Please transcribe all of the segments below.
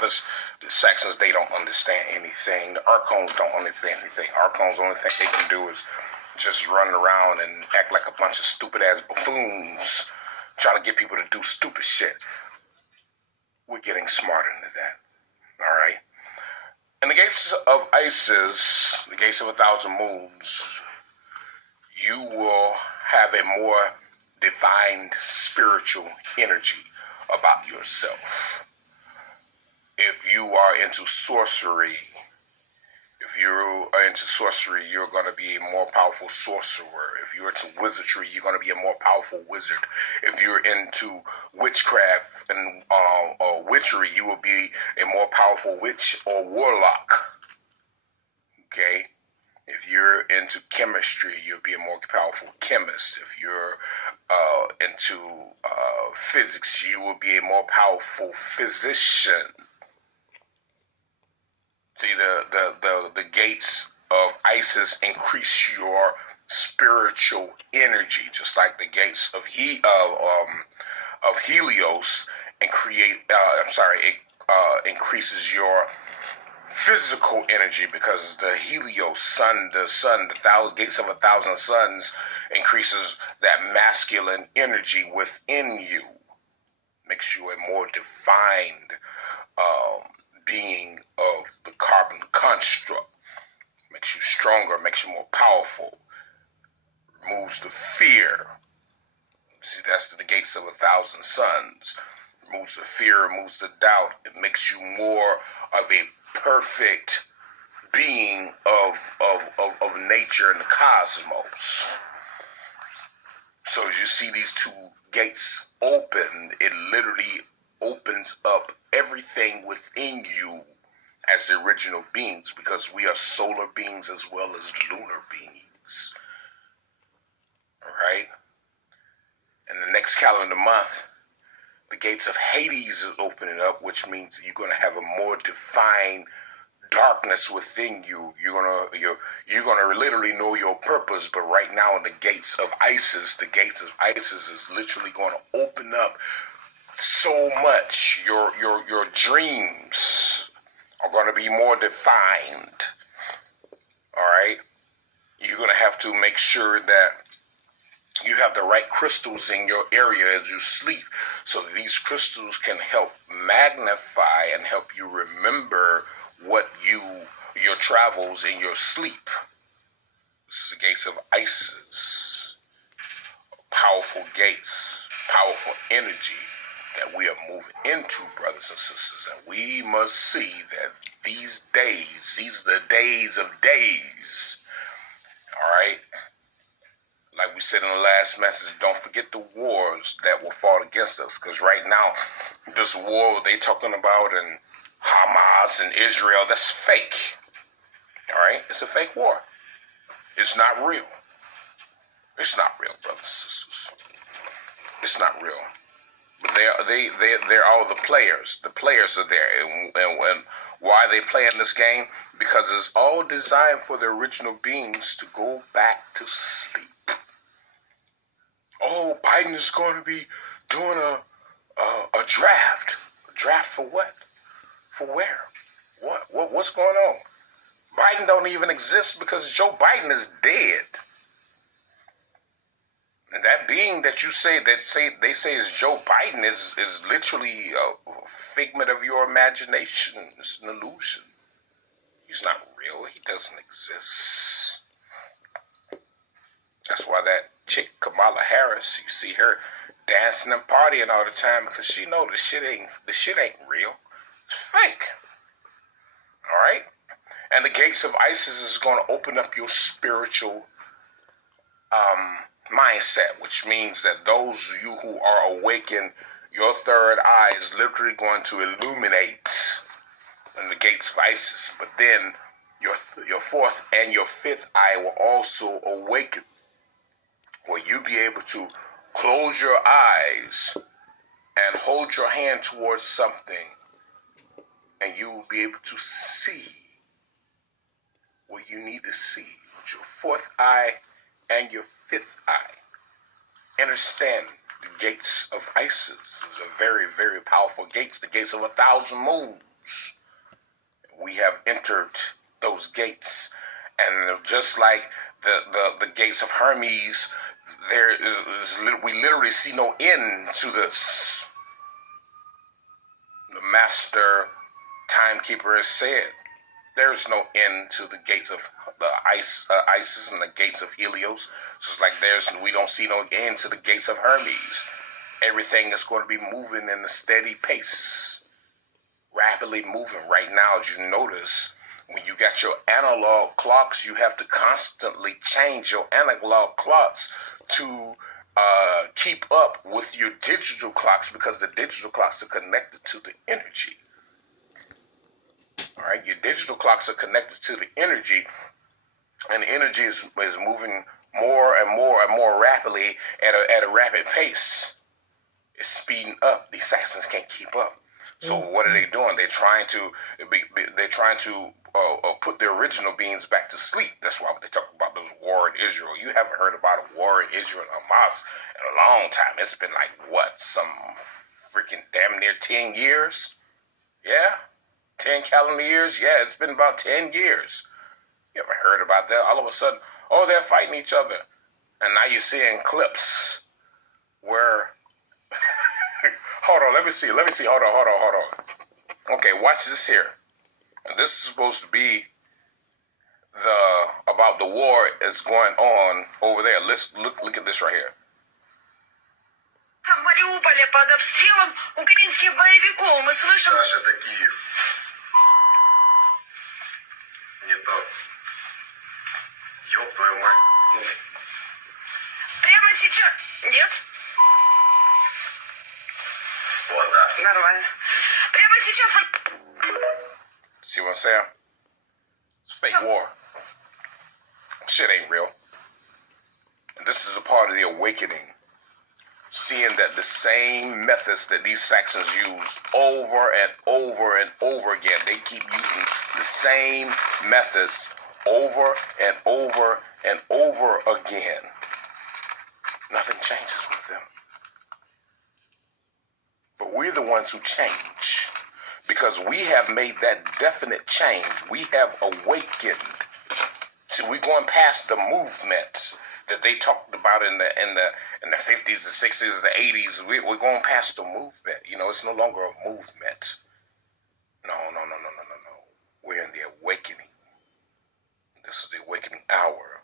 brothers, the Saxons, they don't understand anything. The Archones don't understand anything. Archones, the only thing they can do is just run around and act like a bunch of stupid-ass buffoons trying to get people to do stupid shit. We're getting smarter than that, all right? In the gates of Isis, the gates of 1,000 moons, you will have a more defined spiritual energy about yourself. If you are into sorcery, you're going to be a more powerful sorcerer. If you're into wizardry, you're going to be a more powerful wizard. If you're into witchcraft and or witchery, you will be a more powerful witch or warlock. Okay? If you're into chemistry, you'll be a more powerful chemist. If you're into physics, you will be a more powerful physician. See, the gates of Isis increase your spiritual energy, just like the gates of Helios and increases your physical energy, because the Helios the gates of 1,000 suns increases that masculine energy within you, makes you a more defined being of the carbon construct, makes you stronger, makes you more powerful, removes the fear. See, that's the gates of 1,000 suns. Removes the fear, removes the doubt. It makes you more of a perfect being of nature and the cosmos. So as you see these two gates open, it literally opens up everything within you as the original beings, because we are solar beings as well as lunar beings. All right? In the next calendar month, the gates of Hades is opening up, which means you're going to have a more defined darkness within you. You're gonna literally know your purpose. But right now, in the gates of Isis, is literally going to open up so much. Your dreams are going to be more defined. All right, you're going to have to make sure that you have the right crystals in your area as you sleep, so that these crystals can help magnify and help you remember your travels in your sleep. This is the gates of Isis. Powerful gates, powerful energy that we are moving into, brothers and sisters. And we must see that these are the days of days. All right? Like we said in the last message, don't forget the wars that will fall against us. Because right now, this war they talking about in Hamas and Israel, that's fake. All right? It's a fake war. It's not real. It's not real, brothers and sisters. It's not real. But they're all the players. The players are there. And why they play in this game? Because it's all designed for the original beings to go back to sleep. Oh, Biden is going to be doing a draft. A draft for what? For where? What's going on? Biden don't even exist because Joe Biden is dead. And that being that they say is Joe Biden is literally a figment of your imagination. It's an illusion. He's not real. He doesn't exist. That's why that chick Kamala Harris, you see her dancing and partying all the time, because she know the shit ain't real. It's fake. All right? And the gates of Isis is going to open up your spiritual mindset, which means that those of you who are awakened, your third eye is literally going to illuminate in the gates of Isis. But then your fourth and your fifth eye will also awaken, where you'll be able to close your eyes and hold your hand towards something, and you will be able to see what you need to see with your fourth eye and your fifth eye. Understand, the gates of Isis is a very, very powerful gates, the gates of 1,000 moons. Helios. We have entered those gates, and just like the gates of Hermes, we literally see no end to this. The master timekeeper has said, there's no end to the gates of the Isis and the gates of Helios. Just like we don't see no end to the gates of Hermes. Everything is going to be moving in a steady pace, rapidly moving. Right now, as you notice, when you got your analog clocks, you have to constantly change your analog clocks to keep up with your digital clocks, because the digital clocks are connected to the energy. All right, your digital clocks are connected to the energy, and the energy is moving more and more and more rapidly at a rapid pace. It's speeding up. These Saxons can't keep up. So what are they doing? They're trying to put the original beings back to sleep. That's why they talk about those war in Israel. You haven't heard about a war in Israel and Hamas in a long time. It's been like some freaking damn near 10 years. Yeah, 10 calendar years. Yeah, it's been about 10 years. You ever heard about that? All of a sudden, oh, they're fighting each other, and now you're seeing clips where. Hold on, let me see. Hold on. Okay, watch this here. And this is supposed to be about the war that's going on over there. Let's look at this right here. В Мариуполе под обстрелом украинских боевиков. Мы слышим... Саша, это Киев. Не то. Ёб твою мать. Ну. Прямо сейчас... Нет? Вот, да. Нормально. Прямо сейчас... See what I'm saying? It's fake war. Shit ain't real. And this is a part of the awakening. Seeing that the same methods that these Saxons use over and over and over again, they keep using the same methods over and over and over again. Nothing changes with them. But we're the ones who change, because we have made that definite change. We have awakened. See, we're going past the movement that they talked about in the 50s, the 60s, the 80s. We're going past the movement. You know, it's no longer a movement. No. We're in the awakening. This is the awakening hour.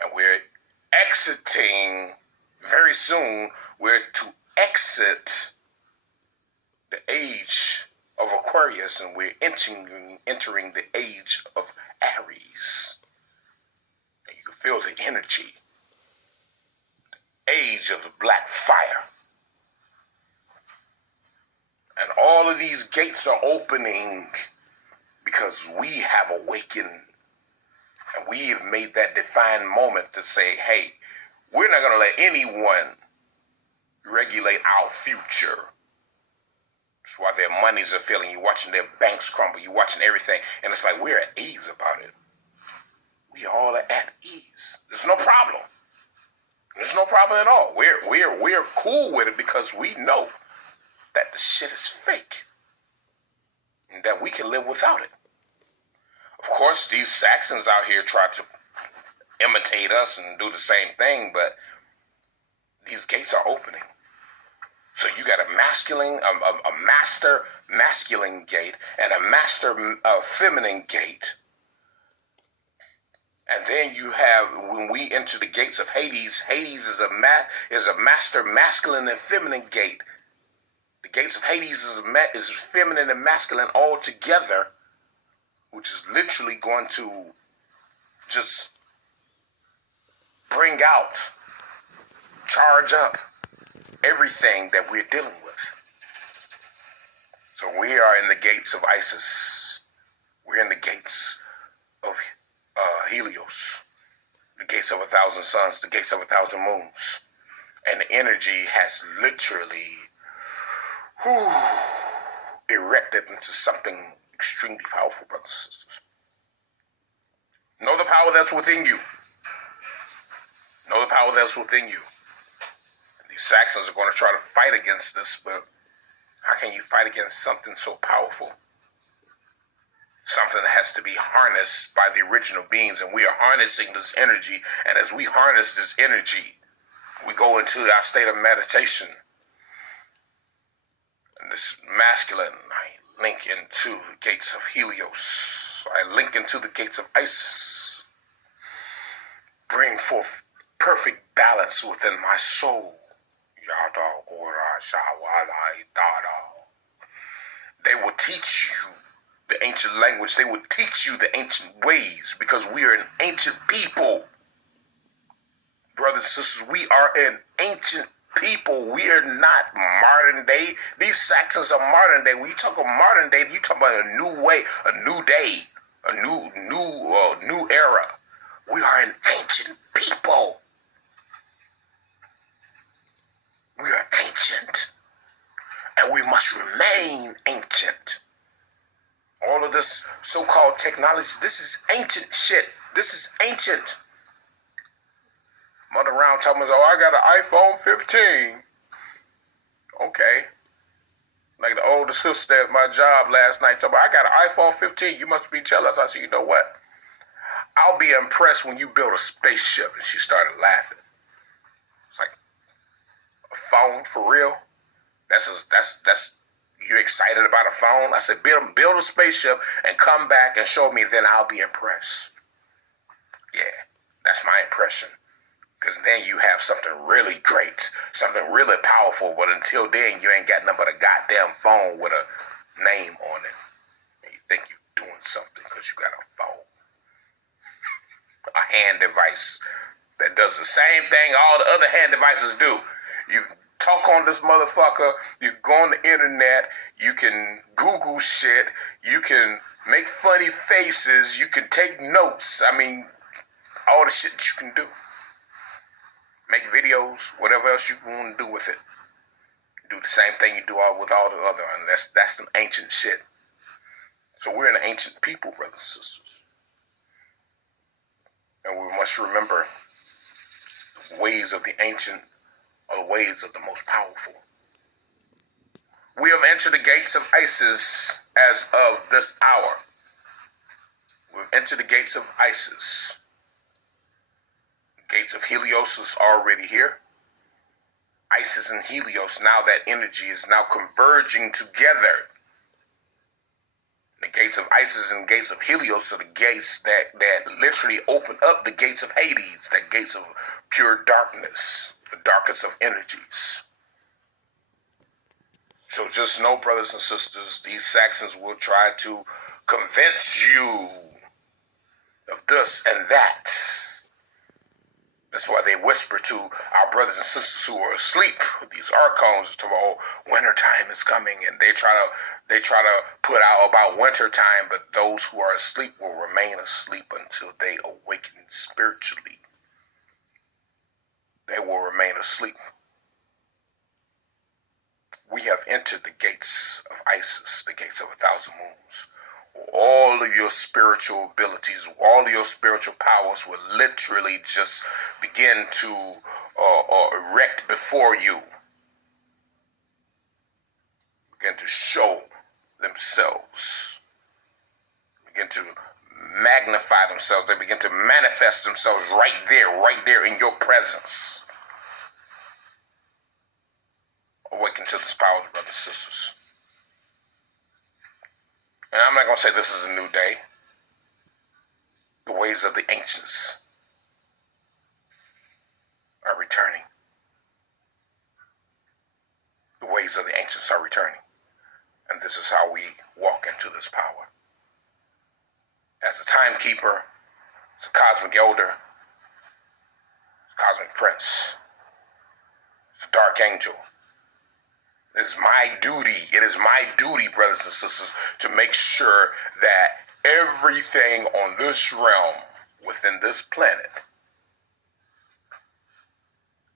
And we're exiting very soon. We're to exit the age of Aquarius, and we're entering the age of Aries. And you can feel the energy. Age of the black fire. And all of these gates are opening because we have awakened. And we have made that defined moment to say, hey, we're not going to let anyone regulate our future. That's why their monies are failing. You're watching their banks crumble. You're watching everything. And it's like we're at ease about it. We all are at ease. There's no problem. There's no problem at all. We're cool with it because we know that the shit is fake. And that we can live without it. Of course, these Saxons out here try to imitate us and do the same thing, but these gates are opening. So you got a master masculine gate and a master feminine gate. And then you have, when we enter the gates of Hades, Hades is a master masculine and feminine gate. The gates of Hades is feminine and masculine all together, which is literally going to just bring out, charge up everything that we're dealing with. So we are in the gates of Isis. We're in the gates of Helios, the gates of 1,000 suns, the gates of 1,000 moons. And the energy has literally erected into something extremely powerful, brothers and sisters. Know the power that's within you. Know the power that's within you. And these Saxons are going to try to fight against this, but how can you fight against something so powerful? Something that has to be harnessed by the original beings, and we are harnessing this energy. And as we harness this energy, we go into our state of meditation. And this masculine, I link into the gates of Helios. I link into the gates of Isis. Bring forth perfect balance within my soul. They will teach you the ancient language. They will teach you the ancient ways, because we are an ancient people. Brothers and sisters, we are an ancient people. We are not modern day. These Saxons are modern day. When you talk about modern day, you talk about a new way, a new day, a new era. We are an ancient people. We are ancient, and we must remain ancient. All of this so-called technology, this is ancient shit. This is ancient. Mother around talking about, oh, I got an iPhone 15. Okay. Like the older sister at my job last night talking about, I got an iPhone 15. You must be jealous. I said, you know what? I'll be impressed when you build a spaceship. And she started laughing. It's like, a phone for real? That's you excited about a phone? I said, build a spaceship and come back and show me, then I'll be impressed. Yeah, that's my impression. Because then you have something really great, something really powerful. But until then, you ain't got nothing but a goddamn phone with a name on it. And you think you're doing something because you got a phone. A hand device that does the same thing all the other hand devices do. You talk on this motherfucker, you go on the internet, you can Google shit, you can make funny faces, you can take notes. I mean, all the shit you can do. Make videos, whatever else you want to do with it. Do the same thing you do with all the other, and that's some ancient shit. So we're an ancient people, brothers and sisters. And we must remember the ways of the ancient are the ways of the most powerful. We have entered the gates of Isis as of this hour. We've entered the gates of Isis. The gates of Helios is already here. Isis and Helios, now that energy is now converging together. The gates of Isis and gates of Helios are the gates that literally open up the gates of Hades, the gates of pure darkness, the darkest of energies. So just know, brothers and sisters, these Saxons will try to convince you of this and that. That's why they whisper to our brothers and sisters who are asleep. These archons talk about, oh, wintertime is coming, and they try to put out about wintertime, but those who are asleep will remain asleep until they awaken spiritually. They will remain asleep. We have entered the gates of Isis, the gates of 1,000 moons. All of your spiritual abilities, all of your spiritual powers will literally just begin to erect before you. Begin to show themselves. Begin to magnify themselves. They begin to manifest themselves right there in your presence. Awaken to this powers, brothers and sisters. And I'm not going to say this is a new day. The ways of the ancients are returning. The ways of the ancients are returning. And this is how we walk into this power. As a timekeeper, as a cosmic elder, as a cosmic prince, as a dark angel, it is my duty, brothers and sisters, to make sure that everything on this realm, within this planet,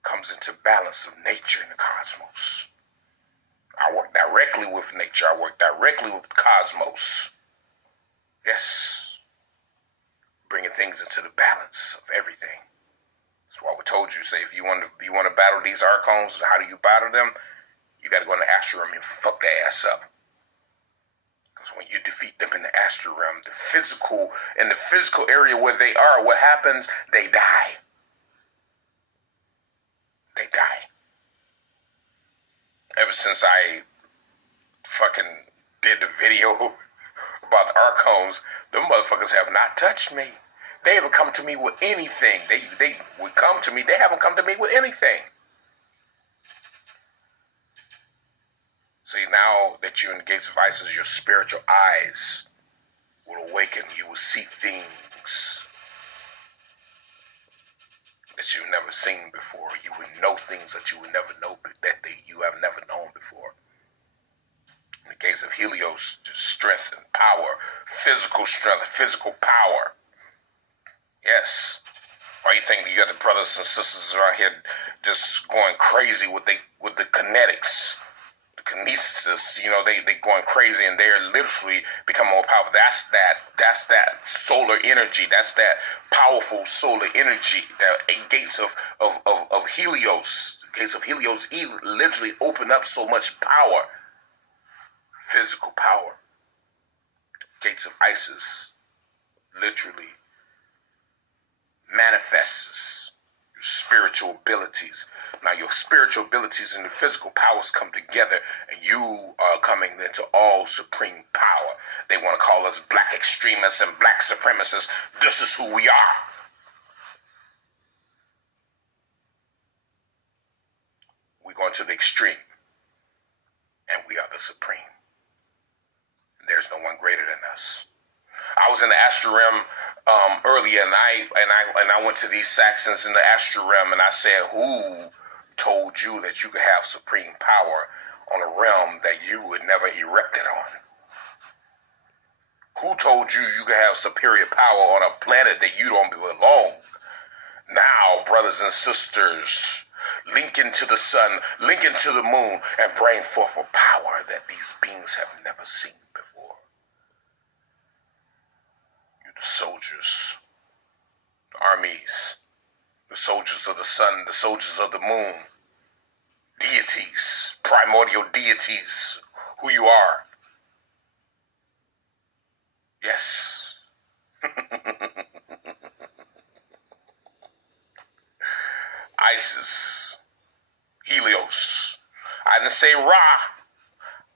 comes into balance of nature and the cosmos. I work directly with nature. I work directly with the cosmos. Yes. Bringing things into the balance of everything. That's why we told you, say, if you want to battle these archons, how do you battle them? You got to go in the astral realm and fuck their ass up. Because So when you defeat them in the astral realm, in the physical area where they are, what happens? They die. They die. Ever since I fucking did the video about the Archons, them motherfuckers have not touched me. They haven't come to me with anything. They would come to me. They haven't come to me with anything. See, now that you're in the gates of Isis, your spiritual eyes will awaken. You will see things that you've never seen before. You will know things that you will never know, you have never known before. In the gates of Helios, just strength and power, physical strength, physical power. Yes. Why you think you got the brothers and sisters around here just going crazy with the kinetics, the kinesis? You know, they going crazy and they're literally becoming more powerful. That's that solar energy. That's that powerful solar energy. The gates of Helios, the gates of Helios literally open up so much power, physical power. Gates of Isis literally manifests your spiritual abilities. Now your spiritual abilities and the physical powers come together and you are coming into all supreme power. They want to call us black extremists and black supremacists. This is who we are. We're going to the extreme and we are the supreme. There's no one greater than us. I was in the astral realm earlier, and I went to these Saxons in the astral realm, and I said, "Who told you that you could have supreme power on a realm that you would never erected on? Who told you you could have superior power on a planet that you don't belong? Now, brothers and sisters, link into the sun, link into the moon, and bring forth a power that these beings have never seen before." The soldiers, the armies, the soldiers of the sun, the soldiers of the moon, deities, primordial deities, who you are. Yes. Isis, Helios. I didn't say Ra.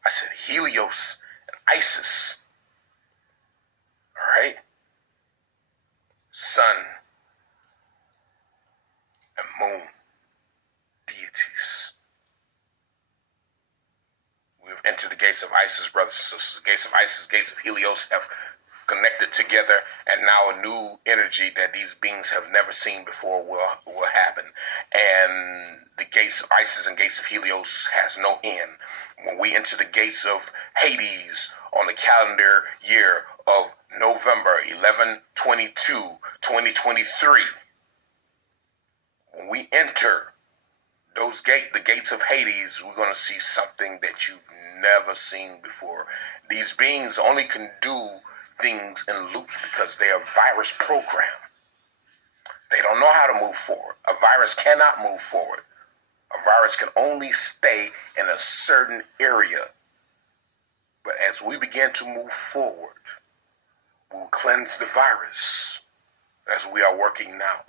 I said Helios and Isis. All right? Sun and moon deities. We have entered the gates of Isis, brothers and sisters. The gates of Isis, gates of Helios have connected together, and now a new energy that these beings have never seen before will happen. And the gates of Isis and gates of Helios has no end. When we enter the gates of Hades on the calendar year of November 11/22/2023, when we enter the gates of Hades, we're going to see something that you've never seen before. These beings only can do things in loops because they are virus programmed. They don't know how to move forward. A virus cannot move forward. A virus can only stay in a certain area. But as we begin to move forward, we'll cleanse the virus as we are working now.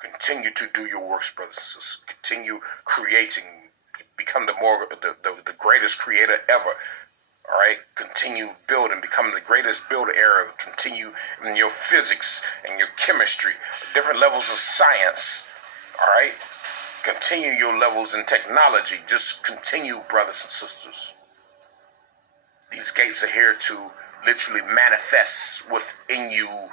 Continue to do your works, brothers and sisters. Continue creating. Become the greatest creator ever. All right? Continue building. Become the greatest builder ever. Continue in your physics and your chemistry. Different levels of science. All right? Continue your levels in technology. Just continue, brothers and sisters. These gates are here to literally manifest within you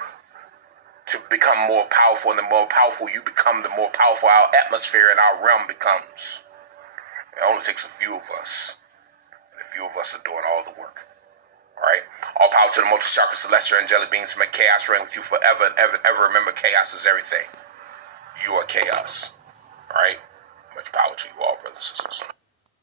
to become more powerful. And the more powerful you become, the more powerful our atmosphere and our realm becomes. It only takes a few of us. And a few of us are doing all the work. All right? All power to the multi-chakra celestial angelic beings. Make chaos reign with you forever and ever and ever. Remember, chaos is everything. You are chaos. All right? Much power to you all, brothers and sisters.